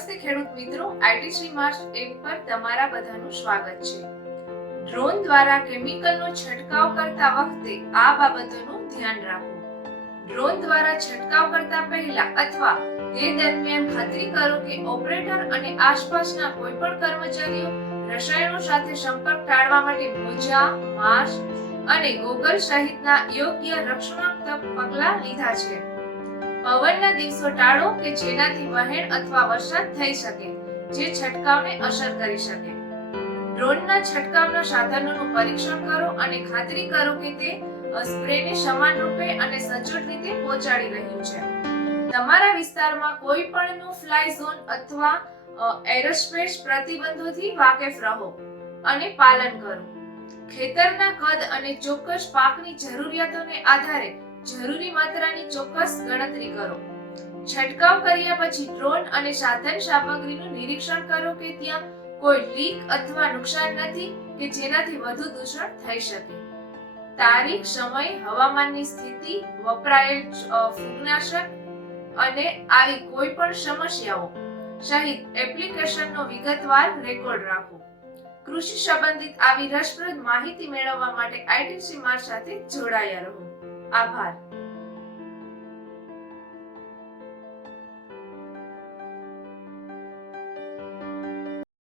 ખેડૂત મિત્રો ITC March app પર તમારા બધાનું સ્વાગત છે. ડ્રોન દ્વારા કેમિકલનો છંટકાવ કરતા વખતે આ બાબતોનું ધ્યાન રાખો. ડ્રોન દ્વારા છંટકાવ કરતા પહેલા અથવા તે દરમિયાન ખાતરી કરો કે ઓપરેટર અને આસપાસના કોઈ પણ કર્મચારીઓ રસાયણો સાથે સંપર્ક ટાળવા માટે મોજા, માસ્ક અને ગોગલ સહિતના યોગ્ય રક્ષણાત્મક પગલાં લીધા છે. પવનના દિવસો ટાળો કે જેનાથી વહેણ અથવા વરસાદ થઈ શકે, જે છંટકાવને અસર કરી શકે. ડ્રોનના છંટકાવના સાધનોનું પરીક્ષણ કરો અને ખાતરી કરો કે તે સ્પ્રેને સમાન રૂપે અને સચોટ રીતે પહોંચાડી રહ્યું છે. તમારા વિસ્તારમાં કોઈ પણનું ફ્લાય ઝોન અથવા એરોસ્પેસ પ્રતિબંધોથી વાકેફ રહો અને પાલન કરો. ખેતરના કદ અને ચોક્કસ પાકની જરૂરિયાતોને આધારે જરૂરી માત્રાની ચોક્કસ ગણતરી કરો. છંટકાવ કર્યા પછી ડ્રોન અને સાધન સામગ્રીનું નિરીક્ષણ કરો કે ત્યાં કોઈ લીક અથવા નુકસાન નથી કે જેનાથી વધુ દૂષણ થઈ શકે. તારીખ, સમય, હવામાનની સ્થિતિ, વપરાયેલ ફૂગનાશક અને આવી કોઈ પણ સમસ્યાઓ સહિત એપ્લિકેશનનો વિગતવાર રેકોર્ડ રાખો. કૃષિ સંબંધિત આવી રસપ્રદ માહિતી મેળવવા માટે આઈટીસી માર સાથે જોડાયા રહો. આભાર.